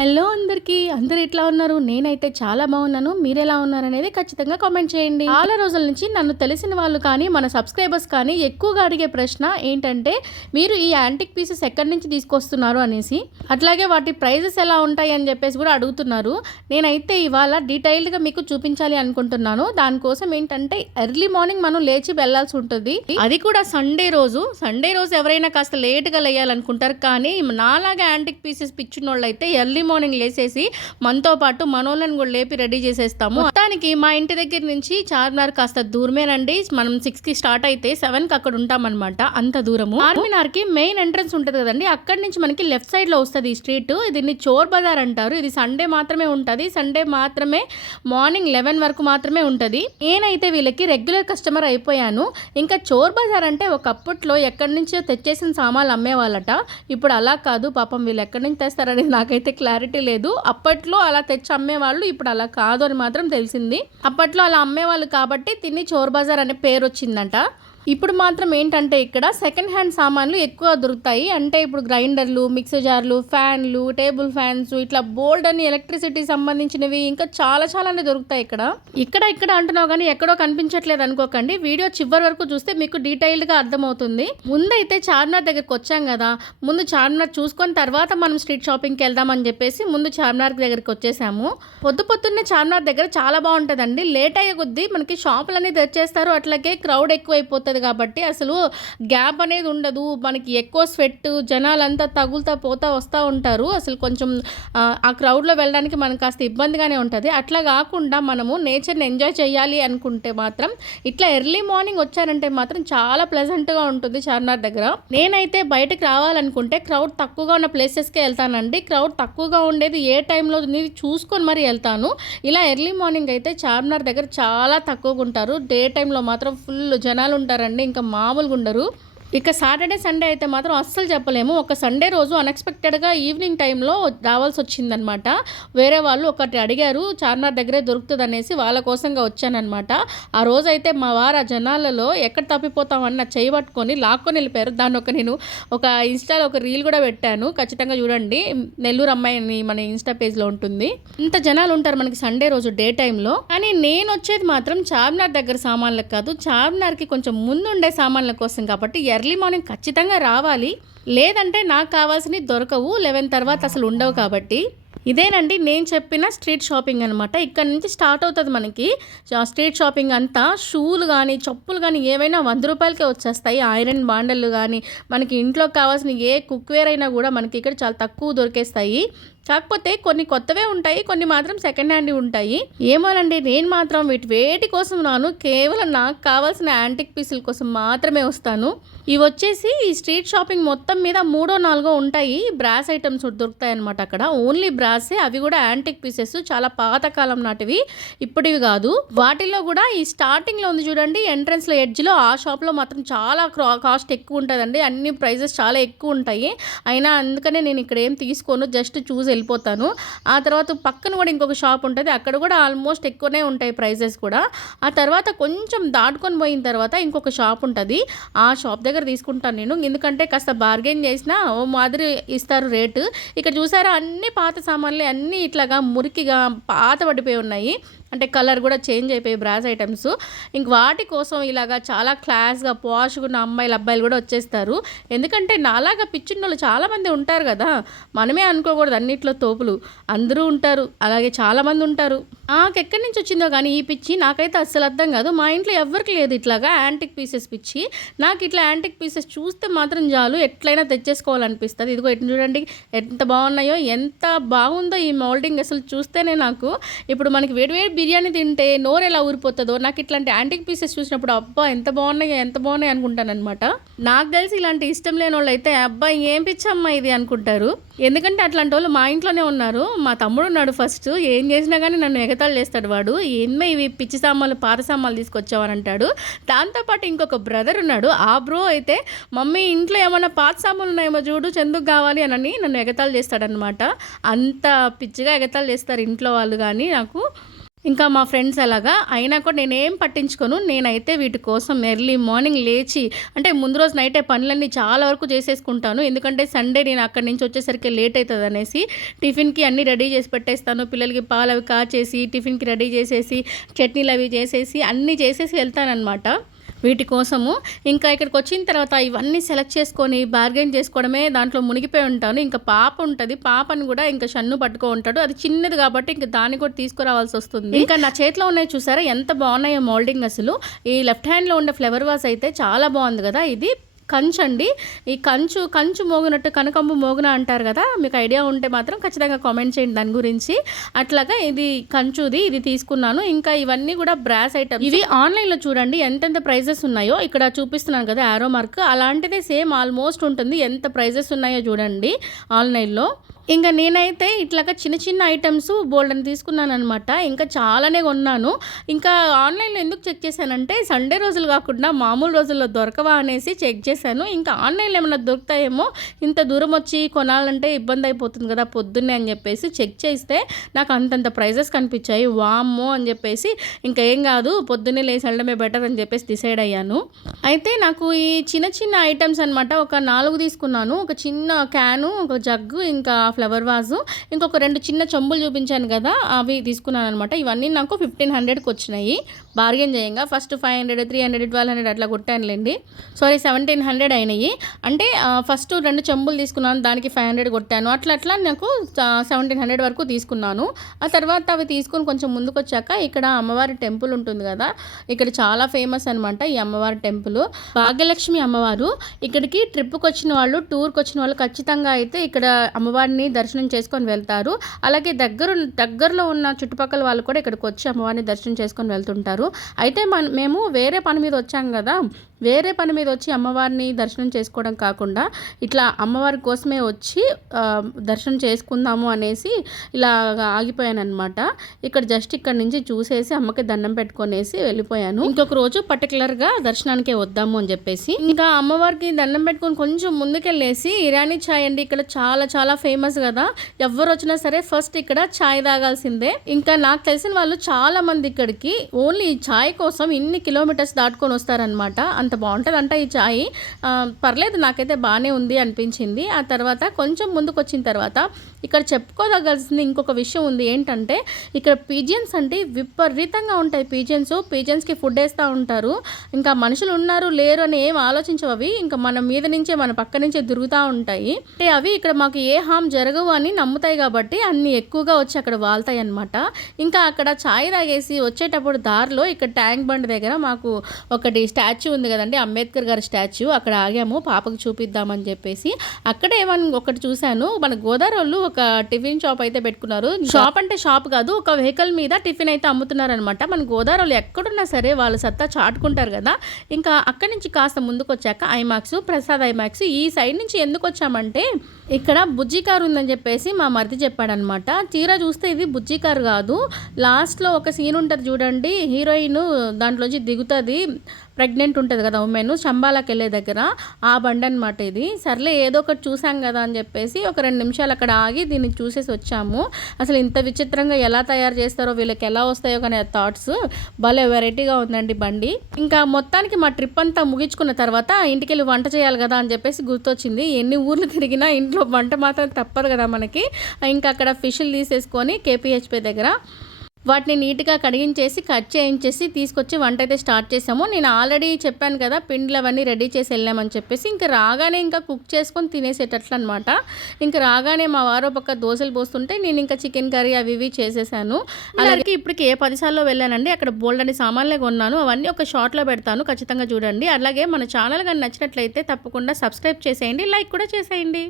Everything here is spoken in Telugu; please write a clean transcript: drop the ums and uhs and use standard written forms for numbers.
హలో అందరికీ అందరు ఎట్లా ఉన్నారు? నేనైతే చాలా బాగున్నాను. మీరు ఎలా ఉన్నారనేది ఖచ్చితంగా కామెంట్ చేయండి. చాలా రోజుల నుంచి నన్ను తెలిసిన వాళ్ళు కానీ మన సబ్స్క్రైబర్స్ కానీ ఎక్కువగా అడిగే ప్రశ్న ఏంటంటే, మీరు ఈ యాంటిక్ పీసెస్ ఎక్కడి నుంచి తీసుకొస్తున్నారు అనేసి, అట్లాగే వాటి ప్రైజెస్ ఎలా ఉంటాయి అని చెప్పేసి కూడా అడుగుతున్నారు. నేనైతే ఇవాళ డీటెయిల్డ్గా మీకు చూపించాలి అనుకుంటున్నాను. దానికోసం ఏంటంటే ఎర్లీ మార్నింగ్ మనం లేచి వెళ్ళాల్సి ఉంటుంది. అది కూడా సండే రోజు ఎవరైనా కాస్త లేట్గా లేయాలనుకుంటారు. కానీ నాలాగా యాంటిక్ పీసెస్ పిచ్చినోళ్ళు అయితే ఎర్లీ మార్నింగ్ లేసేసి మనతో పాటు మనోళ్ళని కూడా లేపి రెడీ చేసేస్తాము. మొత్తానికి మా ఇంటి దగ్గర నుంచి చార్మినార్ కాస్త దూరమేనండి. మనం 6కి స్టార్ట్ అయితే 7కి అక్కడ ఉంటామన్నమాట. అంత దూరము. చార్మినార్కి మెయిన్ ఎంట్రన్స్ ఉంటుంది కదండి, అక్కడి నుంచి మనకి లెఫ్ట్ సైడ్ లో వస్తుంది ఈ స్ట్రీట్. దీన్ని చోర్ బజార్ అంటారు. ఇది సండే మాత్రమే ఉంటుంది. సండే మాత్రమే మార్నింగ్ 11 వరకు మాత్రమే ఉంటుంది. నేనైతే వీళ్ళకి రెగ్యులర్ కస్టమర్ అయిపోయాను. ఇంకా చోర్ బజార్ అంటే ఒకప్పట్లో ఎక్కడి నుంచో తెచ్చేసిన సామాన్లు అమ్మేవాళ్ళట. ఇప్పుడు అలా కాదు. పాపం వీళ్ళు ఎక్కడి నుంచి తెస్తారనేది నాకైతే క్లారిటీ లేదు. అప్పట్లో అలా తెచ్చి అమ్మేవాళ్ళు, ఇప్పుడు అలా కాదు అని మాత్రం తెలిసింది. అప్పట్లో అలా అమ్మేవాళ్ళు కాబట్టి తిని చోర్ బజార్ అనే పేరు వచ్చిందంట. ఇప్పుడు మాత్రం ఏంటంటే ఇక్కడ సెకండ్ హ్యాండ్ సామాన్లు ఎక్కువ దొరుకుతాయి. అంటే ఇప్పుడు గ్రైండర్లు, మిక్సర్ జార్లు, ఫ్యాన్లు, టేబుల్ ఫ్యాన్స్, ఇట్లా బోల్డ్ అని ఎలక్ట్రిసిటీ సంబంధించినవి ఇంకా చాలా దొరుకుతాయి ఇక్కడ అంటున్నావు కానీ ఎక్కడో కనిపించట్లేదు అనుకోకండి. వీడియో చివరి వరకు చూస్తే మీకు డీటెయిల్డ్గా అర్థమవుతుంది. ముందైతే చార్మినార్ దగ్గరికి వచ్చాం కదా, ముందు చార్మినార్ చూసుకొని తర్వాత మనం స్ట్రీట్ షాపింగ్కి వెళ్దామని చెప్పేసి ముందు చార్మినార్ దగ్గరికి వచ్చేసాము. పొద్దున్నే చార్మినార్ దగ్గర చాలా బాగుంటుందండి. లేట్ అయ్యే కొద్దీ మనకి షాపులన్నీ తెచ్చేస్తారు. అట్లాగే క్రౌడ్ ఎక్కువైపోతుంది కాబట్టి అసలు గ్యాప్ అనేది ఉండదు. మనకి ఎక్కువ స్వెట్, జనాలంతా తగులుతా పోతా వస్తూ ఉంటారు. అసలు కొంచెం ఆ క్రౌడ్లో వెళ్ళడానికి మనకు కాస్త ఇబ్బందిగానే ఉంటుంది. అట్లా కాకుండా మనము నేచర్ని ఎంజాయ్ చేయాలి అనుకుంటే మాత్రం ఇట్లా ఎర్లీ మార్నింగ్ వచ్చారంటే మాత్రం చాలా ప్లెజెంట్గా ఉంటుంది చార్మినార్ దగ్గర. నేనైతే బయటకు రావాలనుకుంటే క్రౌడ్ తక్కువగా ఉన్న ప్లేసెస్కే వెళ్తానండి. క్రౌడ్ తక్కువగా ఉండేది ఏ టైంలో చూసుకొని మరి వెళ్తాను. ఇలా ఎర్లీ మార్నింగ్ అయితే చార్మినార్ దగ్గర చాలా తక్కువగా ఉంటారు. డే టైంలో మాత్రం ఫుల్ జనాలు ఉంటారండి, ఇంకా మామూలుగా ఉండరు. ఇక సాటర్డే సండే అయితే మాత్రం అస్సలు చెప్పలేము. ఒక సండే రోజు అన్ఎక్స్పెక్టెడ్గా ఈవినింగ్ టైంలో రావాల్సి వచ్చిందనమాట. వేరే వాళ్ళు ఒకటి అడిగారు, చార్మినార్ దగ్గరే దొరుకుతుంది అనేసి, వాళ్ళ కోసంగా వచ్చానమాట. ఆ రోజైతే మా వారు ఆ జనాలలో ఎక్కడ తప్పిపోతామని నా చేయి పట్టుకొని లాక్కొని వెళ్ళిపోయారు. దాన్ని నేను ఒక ఇన్స్టాలో ఒక రీల్ కూడా పెట్టాను, ఖచ్చితంగా చూడండి. నెల్లూరు అమ్మాయిని మన ఇన్స్టా పేజ్లో ఉంటుంది. ఇంత జనాలు ఉంటారు మనకి సండే రోజు డే టైంలో. కానీ నేను వచ్చేది మాత్రం చార్మినార్ దగ్గర సామాన్లకు కాదు, చార్మినార్కి కొంచెం ముందు ఉండే సామాన్ల కోసం. కాబట్టి ఎర్లీ మార్నింగ్ ఖచ్చితంగా రావాలి, లేదంటే నాకు కావాల్సినవి దొరకవు. 11 తర్వాత అసలు ఉండవు. కాబట్టి ఇదేనండి నేను చెప్పిన స్ట్రీట్ షాపింగ్ అనమాట. ఇక్కడ నుంచి స్టార్ట్ అవుతుంది మనకి స్ట్రీట్ షాపింగ్ అంతా. షూలు కానీ చెప్పులు కానీ ఏవైనా 100 రూపాయలకే వచ్చేస్తాయి. ఐరన్ బాండలు కానీ మనకి ఇంట్లోకి కావాల్సిన ఏ కుక్వేర్ అయినా కూడా మనకి ఇక్కడ చాలా తక్కువ దొరికేస్తాయి. కాకపోతే కొన్ని కొత్తవే ఉంటాయి, కొన్ని మాత్రం సెకండ్ హ్యాండ్ ఉంటాయి. ఏమోనండి, నేను మాత్రం వేటి కోసం రాను, కేవలం నాకు కావాల్సిన యాంటిక్ పీసుల కోసం మాత్రమే వస్తాను. ఇవి వచ్చేసి ఈ స్ట్రీట్ షాపింగ్ మొత్తం మీద 3-4 ఉంటాయి. బ్రాస్ ఐటమ్స్ దొరుకుతాయి అనమాట అక్కడ. ఓన్లీ బ్రాసే, అవి కూడా యాంటిక్ పీసెస్, చాలా పాతకాలం నాటివి, ఇప్పటివి కాదు. వాటిల్లో కూడా ఈ స్టార్టింగ్లో ఉంది చూడండి, ఎంట్రన్స్లో ఎడ్జ్లో, ఆ షాప్లో మాత్రం చాలా కాస్ట్ ఎక్కువ ఉంటుందండి. అన్ని ప్రైజెస్ చాలా ఎక్కువ ఉంటాయి. అయినా అందుకనే నేను ఇక్కడ ఏం తీసుకోను, జస్ట్ చూసి వెళ్ళిపోతాను. ఆ తర్వాత పక్కన కూడా ఇంకొక షాప్ ఉంటుంది, అక్కడ కూడా ఆల్మోస్ట్ ఎక్కువనే ఉంటాయి ప్రైజెస్ కూడా. ఆ తర్వాత కొంచెం దాటుకొని పోయిన తర్వాత ఇంకొక షాప్ ఉంటుంది, ఆ షాప్ దగ్గర తీసుకుంటాను నేను. ఎందుకంటే కాస్త బార్గెన్ చేసినా ఓ మాదిరి ఇస్తారు రేటు. ఇక్కడ చూసారా, అన్ని పాత సామాన్లు, అన్నీ ఇట్లాగా మురికిగా పాత పడిపోయి ఉన్నాయి. అంటే కలర్ కూడా చేంజ్ అయిపోయి బ్రాస్ ఐటమ్స్. ఇంక వాటి కోసం ఇలాగా చాలా క్లాస్గా పాష్గా ఉన్న అబ్బాయిలు కూడా వచ్చేస్తారు. ఎందుకంటే నాలాగా పిచ్చిన వాళ్ళు చాలామంది ఉంటారు కదా, మనమే అనుకోకూడదు అన్నిట్లో తోపులు, అందరూ ఉంటారు. అలాగే చాలామంది ఉంటారు. నాకు ఎక్కడి నుంచి వచ్చిందో కానీ ఈ పిచ్చి నాకైతే అస్సలు అర్థం కాదు. మా ఇంట్లో ఎవరికి లేదు ఇట్లాగా యాంటిక్ పీసెస్ పిచ్చి. నాకు ఇట్లా యాంటిక్ పీసెస్ చూస్తే మాత్రం చాలు, ఎట్లయినా తెచ్చేసుకోవాలనిపిస్తుంది. ఇదిగో ఎట్లా చూడండి ఎంత బాగున్నాయో, ఎంత బాగుందో ఈ మోల్డింగ్. అసలు చూస్తేనే నాకు ఇప్పుడు మనకి వేడివేడి బిర్యానీ తింటే నోరు ఎలా ఊరిపోతుందో, నాకు ఇట్లాంటి యాంటిక్ పీసెస్ చూసినప్పుడు అబ్బా ఎంత బాగున్నాయి అనుకుంటాను అనమాట. నాకు తెలిసి ఇలాంటి ఇష్టం లేని వాళ్ళు అయితే అబ్బా ఏం పిచ్చమ్మా ఇది అనుకుంటారు. ఎందుకంటే అట్లాంటి వాళ్ళు మా ఇంట్లోనే ఉన్నారు. మా తమ్ముడు ఉన్నాడు, ఫస్ట్ ఏం చేసినా కానీ నన్ను ఎగతాళి చేస్తాడు వాడు. ఏమో ఇవి పిచ్చి సామాన్లు, పాత సామాన్లు తీసుకొచ్చావని అంటాడు. దాంతోపాటు ఇంకొక బ్రదర్ ఉన్నాడు, ఆ బ్రో అయితే మమ్మీ ఇంట్లో ఏమైనా పాత సామాన్లు ఉన్నాయేమో చూడు, చెందుకు కావాలి అని నన్ను ఎగతాళి చేస్తాడనమాట. అంత పిచ్చిగా ఎగతాళి చేస్తారు ఇంట్లో వాళ్ళు. కానీ నాకు ఇంకా మా ఫ్రెండ్స్ అలాగా అయినా కూడా నేనేం పట్టించుకోను. నేనైతే వీటి కోసం ఎర్లీ మార్నింగ్ లేచి అంటే ముందు రోజు నైటే పనులన్నీ చాలా వరకు చేసేసుకుంటాను. ఎందుకంటే సండే నేను అక్కడి నుంచి వచ్చేసరికి లేట్ అవుతదనేసి టిఫిన్‌కి అన్నీ రెడీ చేసి పెట్టేస్తాను. పిల్లలకి పాలవి కాచేసి, టిఫిన్‌కి రెడీ చేసేసి, చట్నీలవి చేసేసి, అన్నీ చేసేసి వెళ్తాననమాట వీటి కోసము. ఇంకా ఇక్కడికొచ్చిన తర్వాత ఇవన్నీ సెలెక్ట్ చేసుకొని బార్గెయిన్ చేసుకోవడమే దాంట్లో మునిగిపోయి ఉంటాను. ఇంకా పాప ఉంటది. పాపను కూడా ఇంకా షన్ను పట్టుకో ఉంటాడు. అది చిన్నది కాబట్టి ఇంక దాన్ని కూడా తీసుకురావాల్సొస్తుంది. ఇంకా నా చేతిలో ఉన్నాయి చూసారా ఎంత బాగున్నాయో మోల్డింగ్ అసలు. ఈ లెఫ్ట్ హ్యాండ్‌లో ఉండే ఫ్లవర్ వాజ్ అయితే చాలా బాగుంది కదా! ఇది కంచు అండి. ఈ కంచు మోగినట్టు కనకంబు మోగున అంటారు కదా! మీకు ఐడియా ఉంటే మాత్రం ఖచ్చితంగా కామెంట్ చేయండి దాని గురించి. అట్లాగా ఇది కంచుది ఇది తీసుకున్నాను. ఇంకా ఇవన్నీ కూడా బ్రాస్ ఐటమ్స్. ఇవి ఆన్‌లైన్‌లో చూడండి ఎంతెంత ప్రైజెస్ ఉన్నాయో ఇక్కడ చూపిస్తున్నాను కదా యారో మార్క్ అలాంటిదే సేమ్ ఆల్మోస్ట్ ఉంటుంది. ఎంత ప్రైజెస్ ఉన్నాయో చూడండి ఆన్‌లైన్‌లో. ఇంకా నేనైతే ఇట్లాగా చిన్న చిన్న ఐటమ్స్ బోల్డన్ని తీసుకున్నాననమాట. ఇంకా చాలానే కొన్నాను. ఇంకా ఆన్‌లైన్‌లో ఎందుకు చెక్ చేశానంటే సండే రోజులు కాకుండా మామూలు రోజుల్లో దొరకవా అనేసి చెక్ చేశాను. ఇంకా ఆన్‌లైన్‌లో ఏమన్నా దొరుకుతాయేమో ఇంత దూరం వచ్చి కొనాలంటే ఇబ్బంది అయిపోతుంది కదా పొద్దున్నే అని చెప్పేసి చెక్ చేస్తే నాకు అంతంత ప్రైజెస్ కనిపించాయి. వామ్మో అని చెప్పేసి ఇంకా ఏం కాదు పొద్దున్నే లేసి వెళ్ళడమే బెటర్ అని చెప్పేసి డిసైడ్ అయ్యాను. అయితే నాకు ఈ చిన్న చిన్న ఐటమ్స్ అనమాట ఒక 4 తీసుకున్నాను. ఒక చిన్న క్యాను, ఒక జగ్గు, ఇంకా ఫ్లవర్ వాజు, ఇంకొక 2 చిన్న చెంబులు చూపించాను కదా అవి తీసుకున్నాను అనమాట. ఇవన్నీ నాకు 1500కి వచ్చినాయి బార్గెన్ చేయంగా. ఫస్ట్ 500, 300, 1200 అట్లా కొట్టానులేండి. సారీ 1700 అయినాయి. అంటే ఫస్ట్ 2 చెంబులు తీసుకున్నాను దానికి 500 కొట్టాను. అట్లా నాకు 1700 వరకు తీసుకున్నాను. ఆ తర్వాత అవి తీసుకొని కొంచెం ముందుకు వచ్చాక ఇక్కడ అమ్మవారి టెంపుల్ ఉంటుంది కదా, ఇక్కడ చాలా ఫేమస్ అనమాట ఈ అమ్మవారి టెంపుల్. భాగ్యలక్ష్మి అమ్మవారు. ఇక్కడికి ట్రిప్కి వచ్చిన వాళ్ళు, టూర్కి వచ్చిన వాళ్ళు ఖచ్చితంగా అయితే ఇక్కడ అమ్మవారిని దర్శనం చేసుకొని వెళ్తారు. అలాగే దగ్గరలో ఉన్న చుట్టుపక్కల వాళ్ళు కూడా ఇక్కడికి వచ్చి అమ్మవారిని దర్శనం చేసుకొని వెళ్తుంటారు. అయితే మేము వేరే పని మీద వచ్చాం కదా, వేరే పని మీద వచ్చి అమ్మవారిని దర్శనం చేసుకోవడం కాకుండా ఇట్లా అమ్మవారి కోసమే వచ్చి దర్శనం చేసుకుందాము అనేసి ఇలా ఆగిపోయాను అనమాట. ఇక్కడ జస్ట్ ఇక్కడ నుంచి చూసేసి అమ్మకి దండం పెట్టుకొనేసి వెళ్ళిపోయాను. ఇంకొక రోజు పర్టికులర్గా దర్శనానికే వద్దాము అని చెప్పేసి ఇంకా అమ్మవారికి దండం పెట్టుకొని కొంచెం ముందుకెళ్ళేసి ఇరానీ ఛాయ్ అండి ఇక్కడ చాలా చాలా ఫేమస్ కదా, ఎవరు వచ్చినా సరే ఫస్ట్ ఇక్కడ ఛాయ్ తాగాల్సిందే. ఇంకా నాకు తెలిసిన వాళ్ళు చాలా మంది ఇక్కడికి ఓన్లీ ఛాయ్ కోసం ఇన్ని కిలోమీటర్స్ దాటుకొని వస్తారనమాట. అంత బాగుంటుందంట ఈ ఛాయ్. పర్లేదు నాకైతే బాగానే ఉంది అనిపించింది. ఆ తర్వాత కొంచెం ముందుకు వచ్చిన తర్వాత ఇక్కడ చెప్పుకోదగాల్సింది ఇంకొక విషయం ఉంది. ఏంటంటే ఇక్కడ పీజియన్స్ అంటే విపరీతంగా ఉంటాయి. పీజియన్స్కి ఫుడ్ వేస్తూ ఉంటారు. ఇంకా మనుషులు ఉన్నారు లేరు అని ఏం ఆలోచించవు అవి. ఇంకా మన మీద నుంచే మన పక్క నుంచే తిరుగుతూ ఉంటాయి. అంటే అవి ఇక్కడ మాకు ఏ హామ్ జరగవు అని నమ్ముతాయి కాబట్టి అన్ని ఎక్కువగా వచ్చి అక్కడ వాళ్తాయి అనమాట. ఇంకా అక్కడ ఛాయ్ తాగేసి వచ్చేటప్పుడు దారిలో ఇక్కడ ట్యాంక్ బండ్ దగ్గర మాకు ఒకటి స్టాచ్యూ ఉంది కదండి, అంబేద్కర్ గారి స్టాచ్యూ. అక్కడ ఆగాము పాపకు చూపిద్దామని చెప్పేసి. అక్కడ ఏమని ఒకటి చూశాను, మన గోదావరి వాళ్ళు ఒక టిఫిన్ షాప్ అయితే పెట్టుకున్నారు. షాప్ అంటే షాప్ కాదు, ఒక వెహికల్ మీద టిఫిన్ అయితే అమ్ముతున్నారనమాట. మన గోదావరి వాళ్ళు ఎక్కడున్నా సరే వాళ్ళ సత్తా చాటుకుంటారు కదా. ఇంకా అక్కడి నుంచి కాస్త ముందుకు వచ్చాక ఐమాక్స్, ప్రసాద్ ఐమాక్స్ ఈ సైడ్ నుంచి ఎందుకు వచ్చామంటే ఇక్కడ బుజ్జి కారు ఉందని చెప్పేసి మా మరిది చెప్పాడనమాట. తీరా చూస్తే ఇది బుజ్జి కారు కాదు. లాస్ట్లో ఒక సీన్ ఉంటుంది చూడండి, హీరోయిన్ దాంట్లోంచి దిగుతుంది, ప్రెగ్నెంట్ ఉంటుంది కదా ఉమెన్, శంబాలకు వెళ్ళే దగ్గర ఆ బండి అనమాట ఇది. సర్లే ఏదో ఒకటి చూసాం కదా అని చెప్పేసి ఒక 2 నిమిషాలు అక్కడ ఆగి దీన్ని చూసేసి వచ్చాము. అసలు ఇంత విచిత్రంగా ఎలా తయారు చేస్తారో, వీళ్ళకి ఎలా వస్తాయో కానీ థాట్స్ భలే వెరైటీగా ఉందండి బండి. ఇంకా మొత్తానికి మా ట్రిప్ అంతా ముగించుకున్న తర్వాత ఇంటికి వెళ్ళి వంట చేయాలి కదా అని చెప్పేసి గుర్తొచ్చింది. ఎన్ని ఊర్లు తిరిగినా ఇంట్లో వంట మాత్రం తప్పదు కదా మనకి. ఇంకా అక్కడ ఫిష్లు తీసేసుకొని కేపీహెచ్పీ దగ్గర వాటిని నీట్గా కడిగించేసి కట్ చేయించేసి తీసుకొచ్చి వంట అయితే స్టార్ట్ చేసాము. నేను ఆల్రెడీ చెప్పాను కదా పిండిలు అవన్నీ రెడీ చేసి వెళ్ళామని చెప్పేసి. ఇంకా రాగానే ఇంకా కుక్ చేసుకొని తినేసేటట్లు అనమాట. ఇంకా రాగానే మా వారు పక్క దోశలు పోస్తుంటే నేను ఇంకా చికెన్ కర్రీ అవి ఇవి చేసేసాను. అలాగే ఇప్పటికి 10 సార్లు వెళ్ళానండి. అక్కడ బోల్డ్ అని సామాన్లే కొన్నాను. అవన్నీ ఒక షార్ట్లో పెడతాను, ఖచ్చితంగా చూడండి. అలాగే మన ఛానల్ కానీ నచ్చినట్లయితే తప్పకుండా సబ్స్క్రైబ్ చేసేయండి, లైక్ కూడా చేసేయండి.